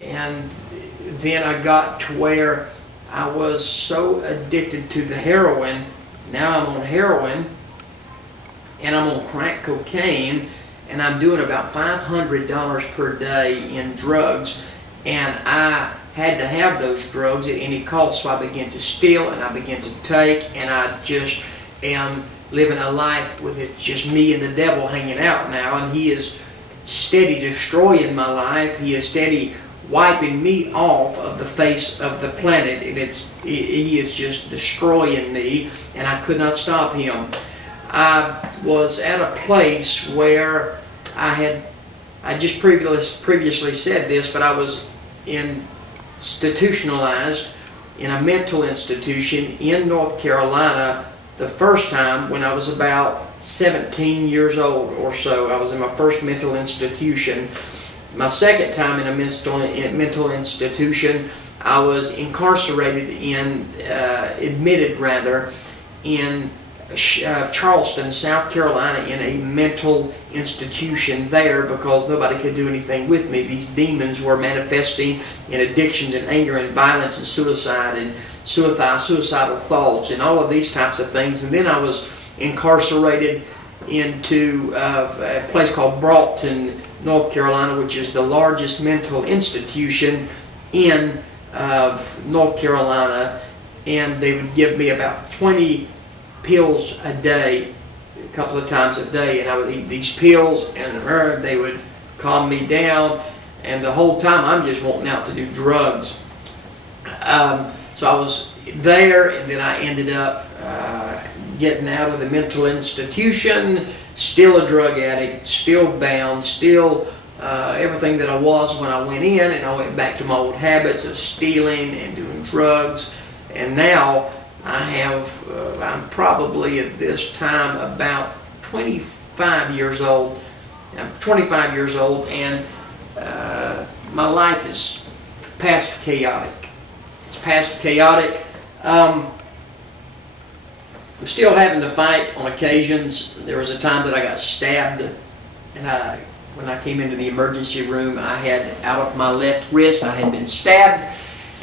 And then I got to where I was so addicted to the heroin. Now I'm on heroin and I'm on crack cocaine, and I'm doing about $500 per day in drugs, and I had to have those drugs at any cost, so I began to steal and I began to take, and I just am living a life with it just me and the devil hanging out now, and he is steady destroying my life. He is steady wiping me off of the face of the planet, and he is just destroying me, and I could not stop him. I was at a place where I just previously said this, but I was institutionalized in a mental institution in North Carolina the first time when I was about 17 years old or so. I was in my first mental institution. My second time in a mental institution, I was incarcerated admitted rather, in Charleston, South Carolina, in a mental institution there because nobody could do anything with me. These demons were manifesting in addictions and anger and violence and suicide and suicidal thoughts and all of these types of things. And then I was incarcerated into a place called Broughton, North Carolina, which is the largest mental institution in North Carolina, and they would give me about 20 pills a day, a couple of times a day, and I would eat these pills, and they would calm me down, and the whole time I'm just wanting out to do drugs. So I was there, and then I ended up getting out of the mental institution, still a drug addict, still bound, still everything that I was when I went in, and I went back to my old habits of stealing and doing drugs. And now I'm probably at this time about 25 years old. I'm 25 years old, and my life is past chaotic. It's past chaotic. I'm still having to fight on occasions. There was a time that I got stabbed, and when I came into the emergency room, I had, out of my left wrist, I had been stabbed,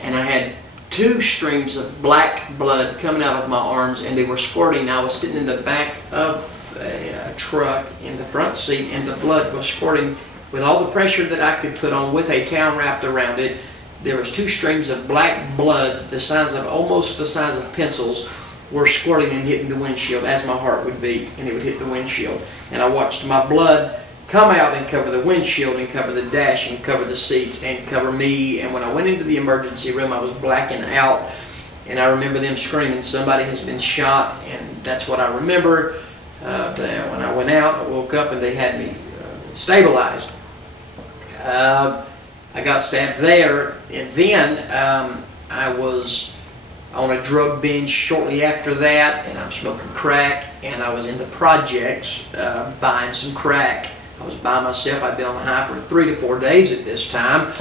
and I had 2 streams of black blood coming out of my arms, and they were squirting. I was sitting in the back of a truck in the front seat, and the blood was squirting with all the pressure that I could put on with a towel wrapped around it. There was 2 streams of black blood, the size of, almost the size of pencils, were squirting and hitting the windshield, as my heart would beat, and it would hit the windshield. And I watched my blood come out and cover the windshield and cover the dash and cover the seats and cover me. And when I went into the emergency room, I was blacking out, and I remember them screaming, "Somebody has been shot," and that's what I remember. When I went out, I woke up and they had me stabilized. I got stabbed there, and then I was on a drug binge shortly after that, and I'm smoking crack, and I was in the projects buying some crack. I was by myself. I'd been on the high for 3 to 4 days at this time.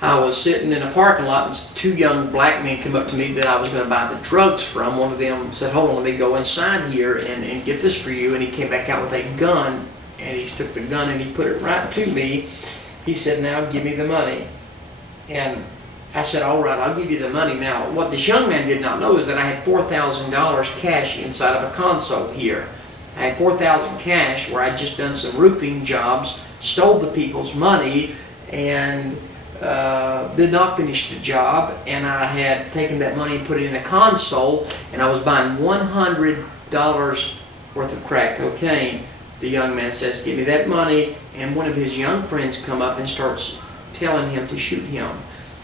I was sitting in a parking lot, and 2 young black men came up to me that I was going to buy the drugs from. One of them said, "Hold on, let me go inside here and get this for you." And he came back out with a gun, and he took the gun and he put it right to me. He said, "Now give me the money." And I said, "All right, I'll give you the money." Now, what this young man did not know is that I had $4,000 cash inside of a console here. I had $4,000 cash where I'd just done some roofing jobs, stole the people's money, and did not finish the job. And I had taken that money and put it in a console, and I was buying $100 worth of crack cocaine. The young man says, "Give me that money," and one of his young friends come up and starts telling him to shoot him.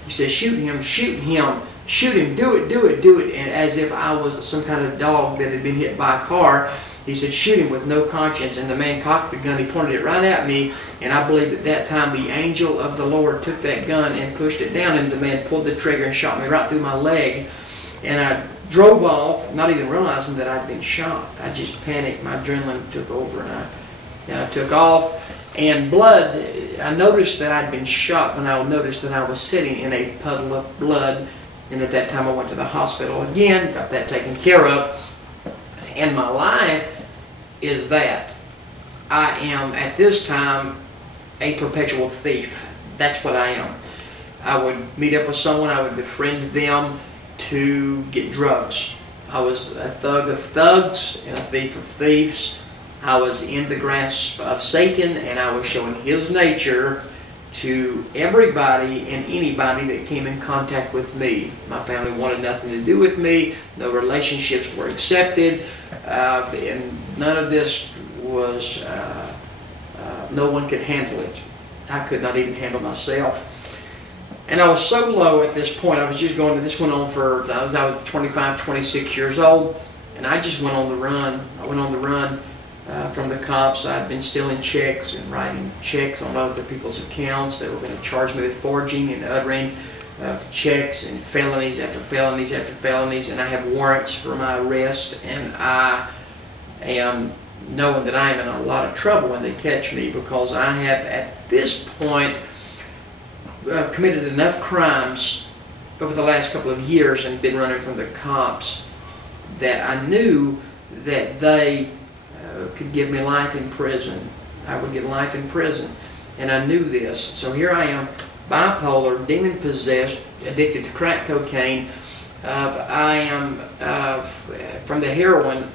He says, "Shoot him, shoot him, shoot him, do it, do it, do it," and as if I was some kind of dog that had been hit by a car. He said, "Shoot him," with no conscience, and the man cocked the gun. He pointed it right at me, and I believe at that time the angel of the Lord took that gun and pushed it down, and the man pulled the trigger and shot me right through my leg. And I drove off, not even realizing that I'd been shot. I just panicked. My adrenaline took over, and I took off. And blood, I noticed that I'd been shot when I noticed that I was sitting in a puddle of blood. And at that time I went to the hospital again, got that taken care of. And my life is that I am, at this time, a perpetual thief. That's what I am. I would meet up with someone, I would befriend them to get drugs. I was a thug of thugs and a thief of thieves. I was in the grasp of Satan, and I was showing his nature to everybody and anybody that came in contact with me. My family wanted nothing to do with me. No relationships were accepted. And none of this was, no one could handle it. I could not even handle myself. And I was so low at this point. I was just going to, this went on for, I was 25, 26 years old, and I just went on the run. I went on the run from the cops. I'd been stealing checks and writing checks on other people's accounts. They were going to charge me with forging and uttering checks and felonies after felonies after felonies, and I have warrants for my arrest, and I am knowing that I am in a lot of trouble when they catch me, because I have at this point committed enough crimes over the last couple of years and been running from the cops that I knew that they could give me life in prison. I would get life in prison, and I knew this. So here I am, bipolar, demon-possessed, addicted to crack cocaine. I am from the heroin.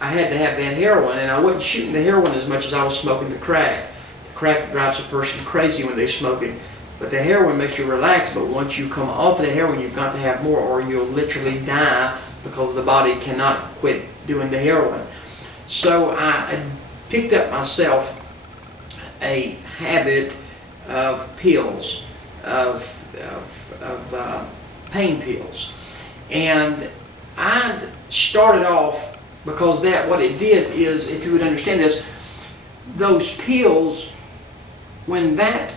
I had to have that heroin, and I wasn't shooting the heroin as much as I was smoking the crack. The crack drives a person crazy when they smoke it, but the heroin makes you relax. But once you come off of the heroin, you've got to have more, or you'll literally die, because the body cannot quit doing the heroin. So I picked up myself a habit of pills, of pain pills, and I started off, because that, what it did is, if you would understand this, those pills, when that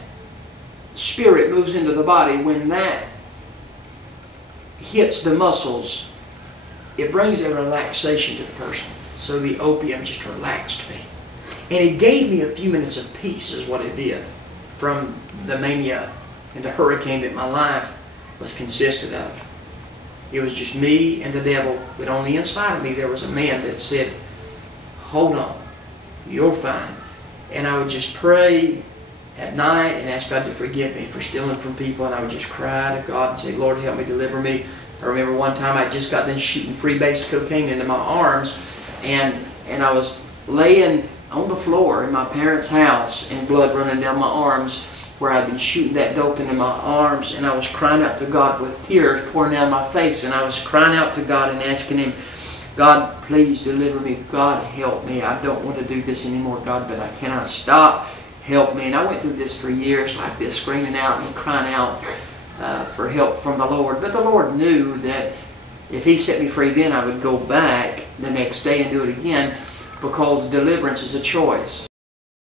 spirit moves into the body, when that hits the muscles, it brings a relaxation to the person. So the opium just relaxed me. And it gave me a few minutes of peace, is what it did, from the mania and the hurricane that my life was consisted of. It was just me and the devil, but on the inside of me there was a man that said, hold on, you're fine. And I would just pray at night and ask God to forgive me for stealing from people, and I would just cry to God and say, Lord, help me, deliver me. I remember one time I just got done shooting freebase cocaine into my arms, and I was laying on the floor in my parents' house and blood running down my arms where I'd been shooting that dope into my arms, and I was crying out to God with tears pouring down my face, and I was crying out to God and asking Him, God, please deliver me. God, help me. I don't want to do this anymore, God, but I cannot stop. Help me. And I went through this for years like this, screaming out and crying out for help from the Lord. But the Lord knew that if He set me free then, I would go back the next day and do it again, because deliverance is a choice.